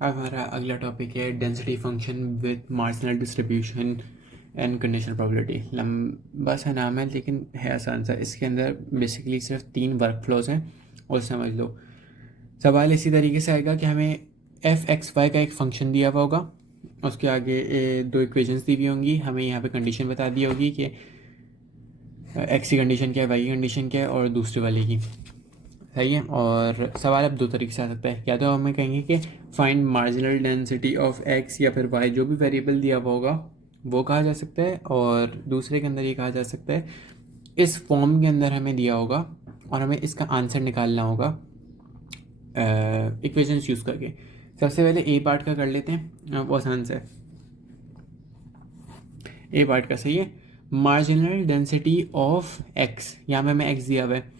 अब हमारा अगला टॉपिक है density function with marginal distribution and conditional probability. लंबा सा नाम है लेकिन है आसान सा। इसके अंदर बेसिकली सिर्फ 3 वर्क फ्लोज हैं और समझ लो। सवाल इसी तरीके से आएगा कि हमें एफ एक्स वाई का एक फ़ंक्शन दिया हुआ होगा, उसके आगे 2 इक्वेशंस दी हुई होंगी, हमें यहाँ पे कंडीशन बता दी होगी कि एक्स की कंडीशन क्या है, वाई की कंडीशन क्या है और दूसरे वाले की। सही है। और सवाल अब 2 तरीके से आ सकता है, या तो हमें कहेंगे कि find marginal density of x या फिर वाई, जो भी वेरिएबल दिया हुआ होगा वो कहा जा सकता है, और दूसरे के अंदर ये कहा जा सकता है इस फॉर्म के अंदर हमें दिया होगा और हमें इसका आंसर निकालना होगा इक्वेशंस यूज़ करके। सबसे पहले ए पार्ट का कर लेते हैं, वो आसान से। ए पार्ट का सही है, मार्जिनल डेंसिटी ऑफ एक्स, यहाँ पे हमें एक्स दिया हुआ है,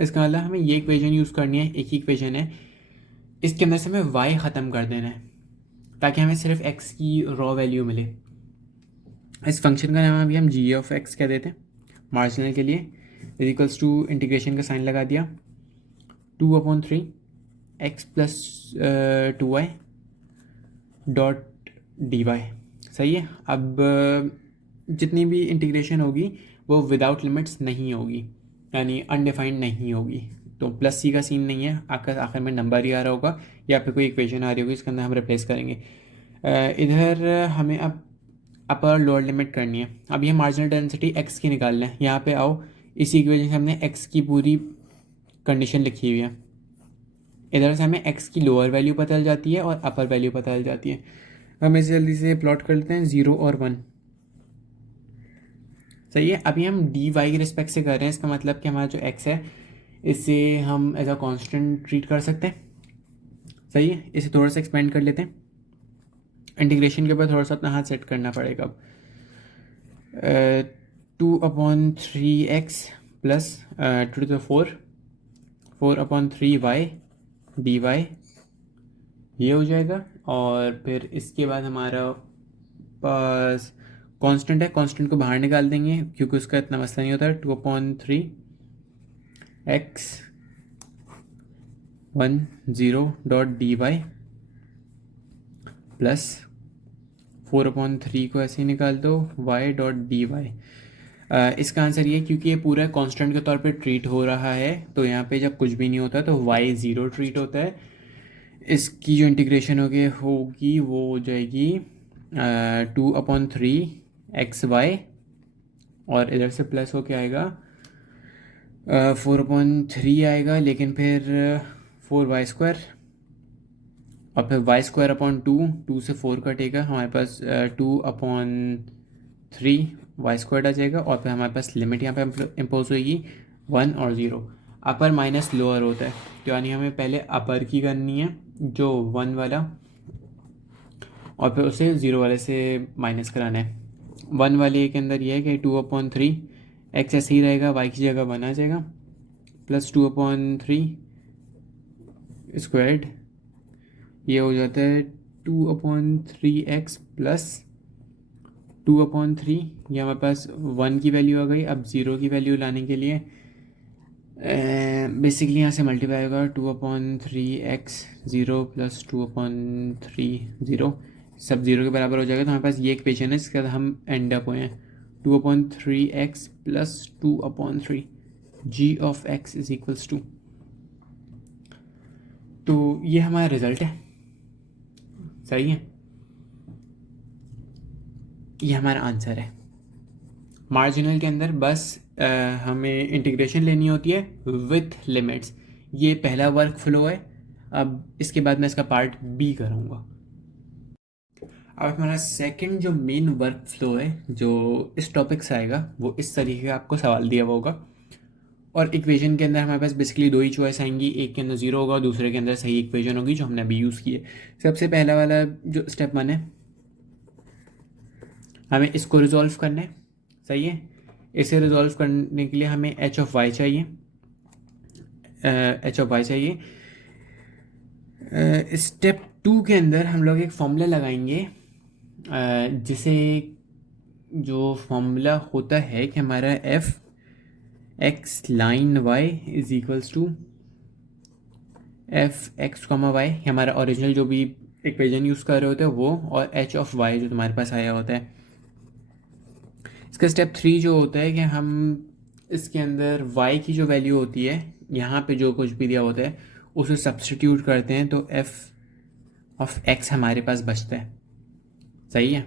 इसका मतलब हमें ये इक्वेशन यूज़ करनी है, एक ही इक्वेशन है, इसके अंदर से हमें वाई ख़त्म कर देना है ताकि हमें सिर्फ एक्स की रॉ वैल्यू मिले। इस फंक्शन का नाम अभी हम जी ऑफ एक्स कह देते हैं मार्जिनल के लिए। इज इक्वल्स टू इंटीग्रेशन का साइन लगा दिया, 2/3 x plus 2y dot d y. सही है। अब जितनी भी इंटीग्रेशन होगी वो विदाउट लिमिट्स नहीं होगी, यानी अनडिफाइंड नहीं होगी, तो प्लस सी का सीन नहीं है, आखिर में नंबर ही आ रहा होगा या फिर कोई इक्वेशन आ रही होगी, इसके अंदर हम रिप्लेस करेंगे। इधर हमें अब अपर लोअर लिमिट करनी है। अब ये मार्जिनल डेंसिटी एक्स की निकालना है, यहाँ पे आओ, इसी की वजह से हमने एक्स की पूरी कंडीशन लिखी हुई है। इधर से हमें एक्स की लोअर वैल्यू पता चल जाती है और अपर वैल्यू पता चल जाती है। हम इसे जल्दी से प्लॉट कर लेते हैं, 0 और 1। सही है। अभी हम डी वाई के रिस्पेक्ट से कर रहे हैं, इसका मतलब कि हमारा जो एक्स है इसे हम एज अ कांस्टेंट ट्रीट कर सकते हैं। सही है। इसे थोड़ा सा एक्सपेंड कर लेते हैं, इंटीग्रेशन के ऊपर थोड़ा सा अपना हाथ सेट करना पड़ेगा। अब 2/3x plus 4/3y D Y, ये हो जाएगा। और फिर इसके बाद हमारा पास कांस्टेंट है, कांस्टेंट को बाहर निकाल देंगे क्योंकि उसका इतना मसला नहीं होता है। 2/3x 10.dy प्लस 4/3 को ऐसे ही निकाल दो y.dy। इसका आंसर ये, क्योंकि ये पूरा कांस्टेंट के तौर पे ट्रीट हो रहा है, तो यहाँ पे जब कुछ भी नहीं होता तो y 0 ट्रीट होता है। इसकी जो इंटीग्रेशन होगी वो हो जाएगी 2/3xy, और इधर से प्लस होके आएगा 4/3 आएगा, लेकिन फिर 4y², और फिर y²/2, 2 से 4 कटेगा, हमारे पास 2/3y² आ जाएगा, और फिर हमारे पास लिमिट यहाँ पे इम्पोज होगी 1 और 0। अपर माइनस लोअर होता है, तो यानी हमें पहले अपर की करनी है जो 1 वाला, और फिर उसे 0 वाले से माइनस कराना है। 1 वाले के अंदर ये है कि 2/3 एक्स ऐसे ही रहेगा, वाई की जगह 1 आ जाएगा, प्लस 2/3 स्क्वायर्ड, ये हो जाता है 2/3x प्लस 2/3, ये हमारे पास 1 की वैल्यू आ गई। अब 0 की वैल्यू लाने के लिए बेसिकली यहाँ से मल्टीप्लाई होगा 2/3x 0 प्लस 2/3 0, सब 0 के बराबर हो जाएगा, तो हमारे पास ये इक्वेशन है, इसके बाद हम एंड अप हुए हैं 2/3x plus 2/3 g of x is equals to. तो ये हमारा रिजल्ट है। सही है। ये हमारा आंसर है। मार्जिनल के अंदर बस हमें इंटीग्रेशन लेनी होती है विथ लिमिट्स। ये पहला वर्क फ्लो है। अब इसके बाद मैं इसका पार्ट बी करूँगा। अब हमारा सेकंड जो मेन वर्क फ्लो है जो इस टॉपिक से आएगा, वो इस तरीके का आपको सवाल दिया हुआ होगा, और इक्वेशन के अंदर हमारे पास बेसिकली 2 ही चॉइस आएंगी, एक के अंदर 0 होगा, दूसरे के अंदर सही इक्वेशन होगी जो हमने अभी यूज़ की है। सबसे पहला वाला जो स्टेप 1 है, हमें इसको रिजॉल्व करना है। सही है। इसे रिजॉल्व करने के लिए हमें एच ऑफ वाई चाहिए, स्टेप 2 के अंदर हम लोग एक फॉर्मूला लगाएंगे, जिसे जो फॉर्मूला होता है कि हमारा f x line y is equals to f x comma y, हमारा ओरिजिनल जो भी इक्वेशन यूज़ कर रहे होते हैं वो, और एच ऑफ वाई जो तुम्हारे पास आया होता है। इसका स्टेप 3 जो होता है कि हम इसके अंदर y की जो वैल्यू होती है, यहाँ पे जो कुछ भी दिया होता है उसे सब्स्टिट्यूट करते हैं, तो f ऑफ x हमारे पास बचता है। सही है,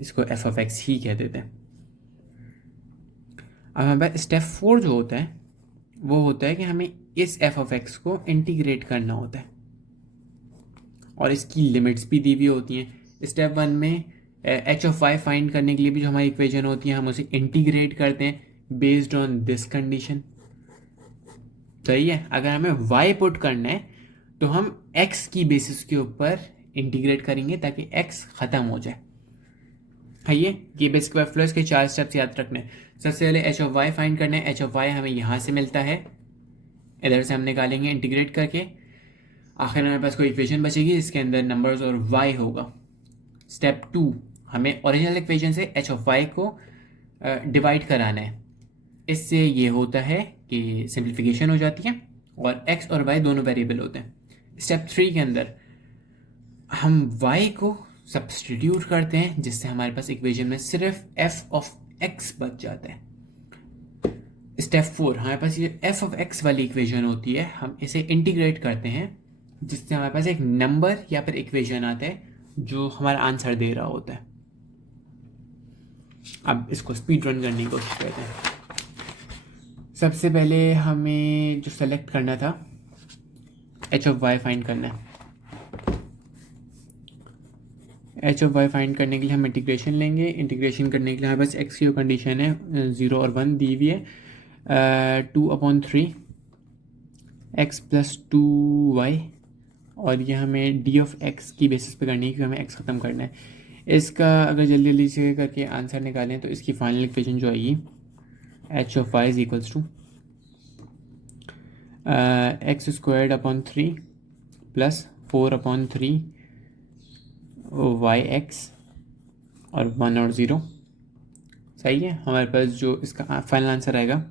इसको f ऑफ x ही कह देते हैं। अब हमारे पास स्टेप 4 जो होता है वो होता है कि हमें इस f ऑफ x को इंटीग्रेट करना होता है, और इसकी लिमिट्स भी दी हुई होती हैं। स्टेप 1 में एच ऑफ वाई फाइंड करने के लिए भी जो हमारी इक्वेशन होती है हम उसे इंटीग्रेट करते हैं बेस्ड ऑन दिस कंडीशन। सही है, अगर हमें y पुट करना है तो हम x की बेसिस के ऊपर इंटीग्रेट करेंगे ताकि x ख़त्म हो जाए। है ये बेसिक फ्लोस के 4 स्टेप्स याद रखने। सबसे पहले एच ऑफ वाई फाइंड करना है। एच ऑफ वाई हमें यहाँ से मिलता है, इधर से हम निकालेंगे इंटीग्रेट करके, आखिर हमारे पास कोई इक्वेशन बचेगी जिसके अंदर नंबर्स और y होगा। स्टेप 2, हमें ओरिजिनल इक्वेशन से एच ऑफ वाई को डिवाइड कराना है। इससे ये होता है कि सिंप्लीफिकेशन हो जाती है और x और y दोनों वेरिएबल होते हैं। स्टेप 3 के अंदर हम y को सब्स्टिट्यूट करते हैं, जिससे हमारे पास इक्वेशन में सिर्फ f ऑफ x बच जाता है। स्टेप 4, हमारे पास ये f ऑफ x वाली इक्वेशन होती है, हम इसे इंटीग्रेट करते हैं, जिससे हमारे पास एक नंबर या फिर इक्वेशन आता है जो हमारा आंसर दे रहा होता है। अब इसको स्पीड रन करने की कोशिश करते हैं। सबसे पहले हमें जो सेलेक्ट करना था, एच ऑफ वाई फाइंड करना है। एच ऑफ वाई फाइंड करने के लिए हम इंटीग्रेशन लेंगे। इंटीग्रेशन करने के लिए हमारे पास एक्स की कंडीशन है 0 और 1 दी हुई है, 2/3 एक्स प्लस 2y, और ये हमें डी ऑफ एक्स की बेसिस पे करनी है क्योंकि हमें एक्स ख़त्म करना है। इसका अगर जल्दी जल्दी से करके आंसर निकालें तो इसकी फाइनल इक्वेशन जो आएगी, h of y is equals to x squared upon 3 plus 4/3 y x और 1 और 0। सही है, हमारे पास जो इसका फाइनल आंसर आएगा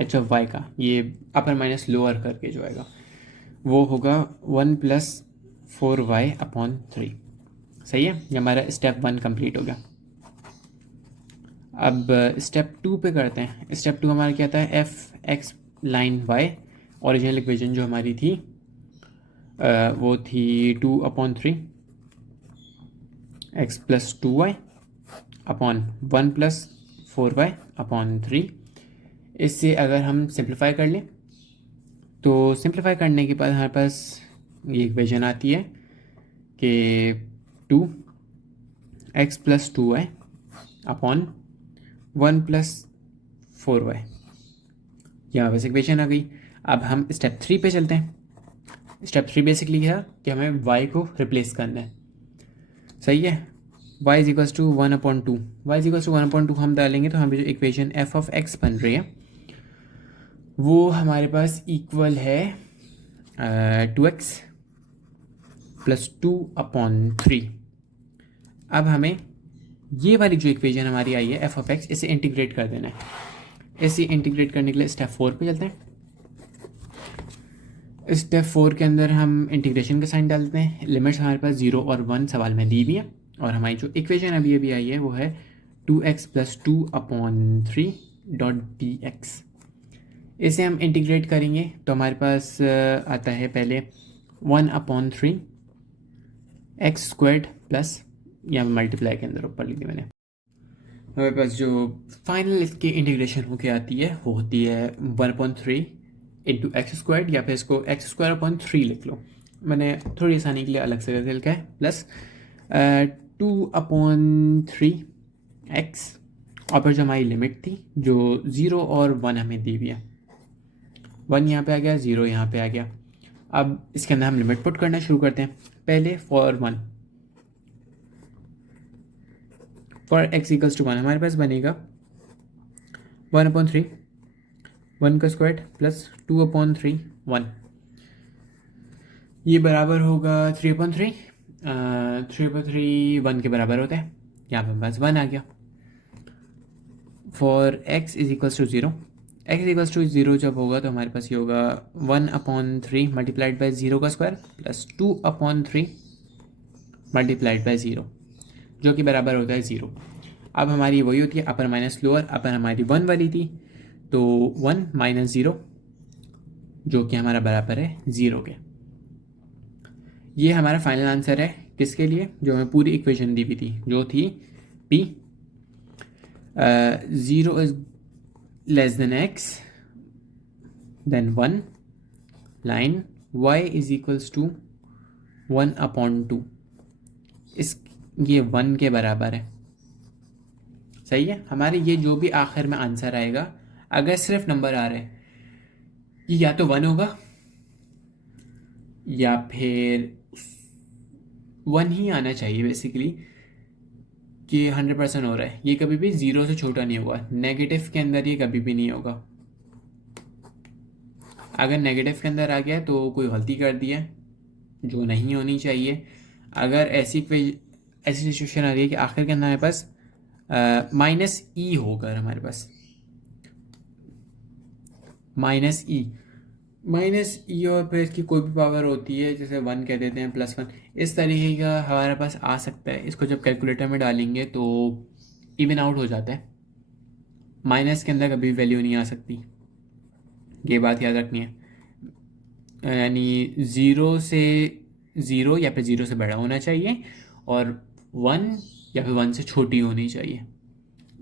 एच ऑफ वाई का, ये अपर माइनस लोअर करके जो आएगा वो होगा 1 + 4y/3। सही है, ये हमारा स्टेप 1 कंप्लीट हो गया। अब स्टेप 2 पे करते हैं। स्टेप 2 हमारा क्या था, f x line y, original equation जो हमारी थी वो थी 2/3 x + 2y अपॉन 1 + 4y/3। इससे अगर हम सिंप्लीफाई कर लें तो सिंप्लीफाई करने के बाद हमारे पास ये इक्वेशन आती है कि 2x + 2y अपॉन 1 + 4y, यहाँ बस इक्वेशन आ गई। अब हम स्टेप 3 पे चलते हैं। स्टेप 3 बेसिकली क्या है कि हमें y को रिप्लेस करना है। सही है, y = 1/2। y = 1/2 हम डालेंगे तो हमें जो इक्वेशन f ऑफ x बन रही है वो हमारे पास इक्वल है 2x + 2/3। अब हमें ये वाली जो इक्वेशन हमारी आई है f ऑफ x, इसे इंटीग्रेट कर देना है। इसे इंटीग्रेट करने के लिए स्टेप 4 पे चलते हैं। स्टेप 4 के अंदर हम इंटीग्रेशन का साइन डालते हैं। लिमिट्स हमारे पास 0 और 1 सवाल में दी हुई है, और हमारी जो इक्वेशन अभी अभी आई है वो है 2x + 2/3 dx। इसे हम इंटीग्रेट करेंगे तो हमारे पास आता है पहले 1/3 एक्स स्क्वायर्ड प्लस, यहाँ मल्टीप्लाई के अंदर ऊपर लिख दी मैंने। हमारे पास जो फाइनल इसकी इंटीग्रेशन होके आती है वो होती है 1/3 × x², या फिर इसको x² लिख लो, मैंने थोड़ी आसानी के लिए अलग से करके लिखा है, प्लस 2/3 x, और फिर जो हमारी लिमिट थी जो 0 और 1 हमें दी हुई है, 1 यहाँ पे आ गया, 0 यहाँ पे आ गया। अब इसके अंदर हम लिमिट पुट करना शुरू करते हैं। पहले फॉर x = 1 हमारे पास बनेगा 1/3 1 का स्क्वायर प्लस 2/3 1, ये बराबर होगा 3/3। 3/3 1 के बराबर होता है, यहाँ पे पास 1 आ गया। For x = 0 x equals to 0 जब होगा तो हमारे पास ये होगा 1/3 मल्टीप्लाइड बाई 0 का स्क्वायर प्लस 2/3 मल्टीप्लाइड बाई 0 जो कि बराबर होता है 0। अब हमारी वही होती है अपर माइनस लोअर, अपर हमारी 1 वाली थी तो 1 माइनस 0 जो कि हमारा बराबर है 0 के। ये हमारा फाइनल आंसर है किसके लिए, जो हमें पूरी इक्वेशन दी हुई थी जो थी p 0 is less than x then 1 line y is equals to 1/2। इस ये 1 के बराबर है। सही है। हमारे ये जो भी आखिर में आंसर आएगा, अगर सिर्फ नंबर आ रहे हैं, ये या तो 1 होगा या फिर 1 ही आना चाहिए बेसिकली, कि 100% हो रहा है। ये कभी भी 0 से छोटा नहीं होगा। नेगेटिव के अंदर ये कभी भी नहीं होगा। अगर नेगेटिव के अंदर आ गया तो कोई गलती कर दी है जो नहीं होनी चाहिए। अगर ऐसी सिचुएशन आ रही है कि आखिर के अंदर हमारे पास -e होगा, हमारे पास -e और फिर इसकी कोई भी पावर होती है, जैसे 1 कह देते हैं +1, इस तरीके का हमारे पास आ सकता है। इसको जब कैलकुलेटर में डालेंगे तो इवन आउट हो जाता है। माइनस के अंदर कभी वैल्यू नहीं आ सकती, ये बात याद रखनी है। यानी 0 से 0 या फिर 0 से बड़ा होना चाहिए और 1 या फिर 1 से छोटी होनी चाहिए,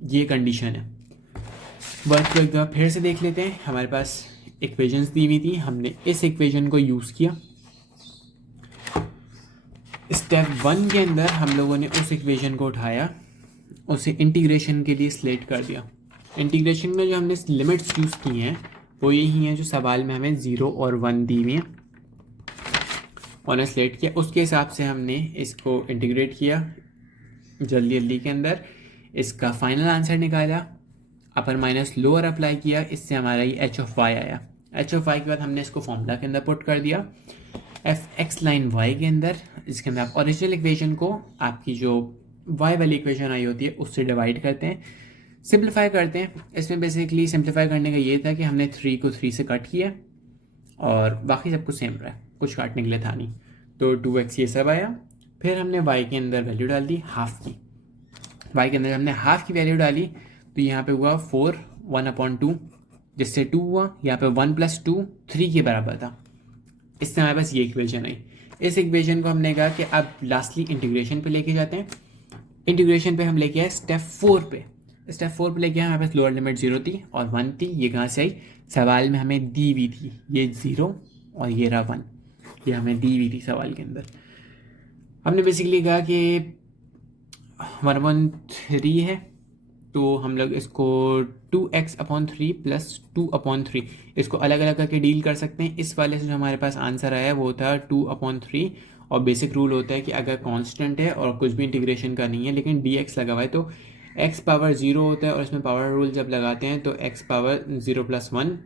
ये कंडीशन है। वर्क को एक बार फिर से देख लेते हैं। हमारे पास इक्वेशंस दी हुई थी, हमने इस इक्वेशन को यूज़ किया। स्टेप 1 के अंदर हम लोगों ने उस इक्वेशन को उठाया, उसे इंटीग्रेशन के लिए स्लेट कर दिया। इंटीग्रेशन में जो हमने लिमिट्स यूज़ की हैं वो यही हैं जो सवाल में हमें 0 और 1 दी हुई हैं, उन्हें स्लेट किया। उसके हिसाब से हमने इसको इंटीग्रेट किया जल्दी के अंदर, इसका फाइनल आंसर निकाला, अपर माइनस लोअर अप्लाई किया, इससे हमारा ये h(y) आया। h(y) के बाद हमने इसको फॉर्मूला के अंदर पुट कर दिया f(x) लाइन y के अंदर। इसके अंदर आप ओरिजिनल इक्वेशन को आपकी जो y वाली इक्वेशन आई होती है उससे डिवाइड करते हैं, सिंप्लीफाई करते हैं। इसमें बेसिकली सिंप्लीफाई करने का ये था कि हमने 3 को 3 से कट किया और बाकी सब कुछ सेम रहा, कुछ काटने के लिए था नहीं, तो 2x ये सब आया। फिर हमने y के अंदर वैल्यू डाल दी हाफ की, y के अंदर हमने हाफ की वैल्यू डाली तो यहाँ पे हुआ 4 1/2, जिससे 2 हुआ। यहाँ पे 1 + 2 3 के बराबर था। इससे हमारे पास ये इक्वेशन आई। इस इक्वेशन को हमने कहा कि अब लास्टली इंटीग्रेशन पे लेके जाते हैं। इंटीग्रेशन पे हम लेके आए स्टेप 4 पे। स्टेप 4 पे लेके आए, हमारे पास लोअर लिमिट 0 थी और 1 थी। ये कहाँ से आई, सवाल में हमें दी हुई थी, ये 0 और ये रहा 1, ये हमें दी हुई थी सवाल के अंदर। हमने बेसिकली कहा कि 1/3 है तो हम लोग इसको 2x/3 + 2/3 इसको अलग अलग करके डील कर सकते हैं। इस वाले से जो हमारे पास आंसर आया वो था 2/3, और बेसिक रूल होता है कि अगर कांस्टेंट है और कुछ भी इंटीग्रेशन का नहीं है लेकिन dx लगा हुआ है तो x पावर 0 होता है, और इसमें पावर रूल जब लगाते हैं तो x पावर 0 + 1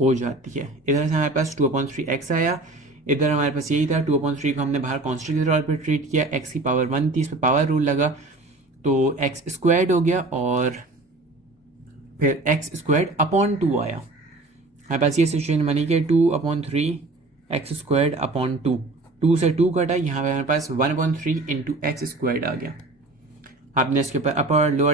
हो जाती है। इधर से हमारे पास 2/3x आया, इधर हमारे पास यही था 2/3 को हमने बाहर कांस्टेंट के तौर पर ट्रीट किया, x की पावर 1 थी, इस पर पावर रूल लगा तो x² हो गया और फिर x²/2 आया। हमारे पास ये सिचुएशन बनी कि 2/3 x²/2, 2 से 2 कटा, यहाँ पे हमारे पास 1/3 × x² आ गया। आपने इसके ऊपर अपर लोअर